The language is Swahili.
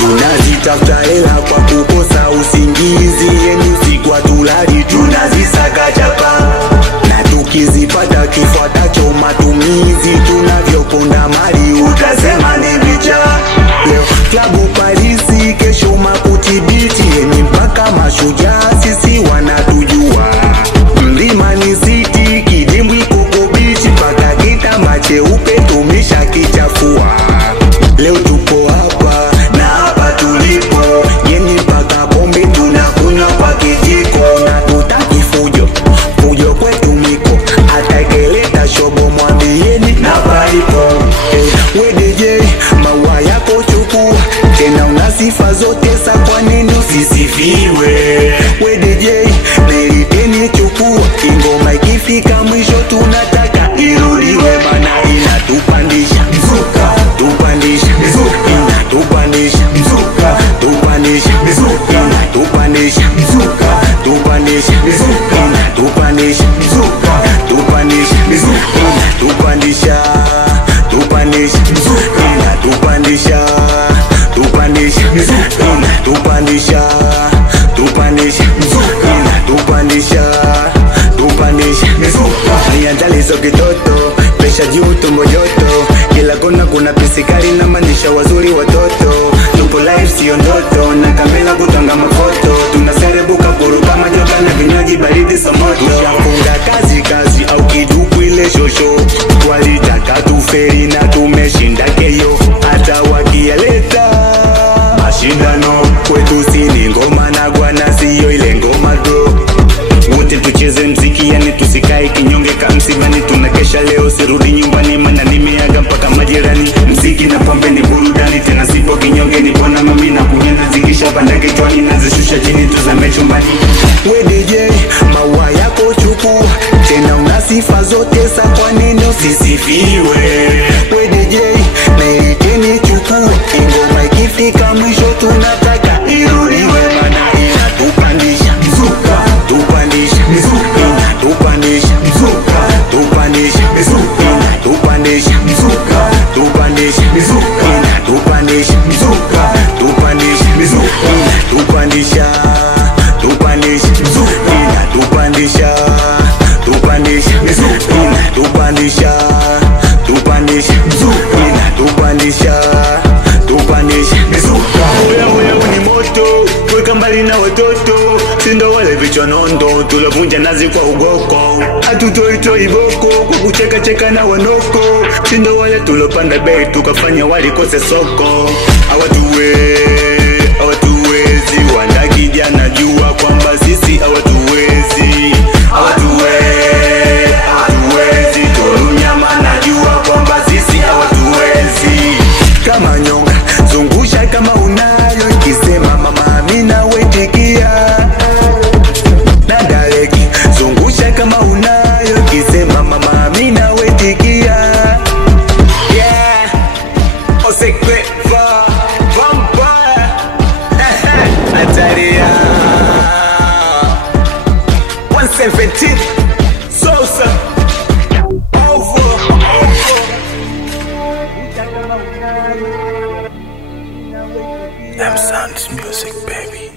Tunazitafuta hela kwa kukosa usingizi, yeni usiku hatulali tunazisaka chapa, na tukizipata kifuatacho matumizi. Tunavyoponda mali utasema ni bicha. Leo klabu Parisi, kesho Makuti Beach, yeni mpaka mashujaa sisi wanatujua. Mlimani City, Kidimbwi, Coco Beach, mpaka kitamba cheupe tumesha kichafua. Leo tupo hapa na hapa tulipo, yeni mpaka pombe tunakunywa kwa kijiko. Na tutaki fujo, fujo kwetu miko, atakeleta shobo mwambieni na paipo. We DJ, maua yako chukua, tena una sifa zote, sa kwa nini usisifiwe? We DJ, meriteni chukua, ingoma ikifika mwisho tunataka irudiwe, bana inatupandisha mzuka, tupandisha mzuka, inatupandisha mzuka, tupandisha mzuka, inatupandisha mzuka, tupandisha mzuka, inatupandisha mzuka, tupandisha mzuka, inatupandisha, tupandisha mzuka, inatupandisha, tupandisha mzuka, inatupandisha, tupandisha mzuka, inatupandisha, tupandisha mzuka. Niandalizo kitoto, pesha juu tumbo joto, kila kona kuna pisikari na manisha wazuri watoto. Tupo live sio ndoto, na kamera kutanga mafoto, tunaserebuka kuruka majoka na vinywaji baridi somoto. Tushafunga kazi au kiduku ile shosho, walitaka tuferi na tumeshinda keyo. Hata wakialeta mashindano kwetu sini ngoma na gwana, siyo ile ngoma bro. Wote tucheze mziki, yani tusikae kinyonge kamsibani. Tunakesha leo sirudi nyumbani, mana nimeaga mpaka majirani. Mziki na pombe ni burudani, tena sipo kinyonge, ni bona mami na kunyana zikisha panda kichwani, nazishusha chini tuzame chumbani. We DJ, maua yako chukua, tena una sifa zote, sa kwa nini usisifiwe? We DJ, meriteni chukua, ingoma ikifika mwisho tunataka irudiwe, mana inatupandisha mzuka, tupandisha mzuka, inatupandisha mzuka, tupandisha mzuka, inatupandisha mzuka, tupandisha mzuka, inatupandisha mzuka, tupandisha mzuka, inatupandisha, tupandisha mzuka, inatupandisha, tupandisha mzuka, inatupandisha, tupandisha mzuka, inatupandisha, tupandisha mzuka. Oya ni moto, weka mbali na watoto, sindo wale vichwa nondo, tulovunja nazi kwa ugoko. Hatutoi boko kwa kucheka na wanoko, sindo wale tulopanda bei tukafanya walikose soko. Hawatuwezi wanda kijana, jua kwamba sisi hawatuwezi. Hawatuwezi tulunyama, najua kwamba sisi hawatuwezi. Kama nyonga zungusha kama unayo, ikisema mama Amina wetikia. Na dareki zungusha kama unayo, ikisema mama Amina wetikia. Yeah, Osekweva Vampire Ataria 117 Sosa over. M Sounds Music, baby.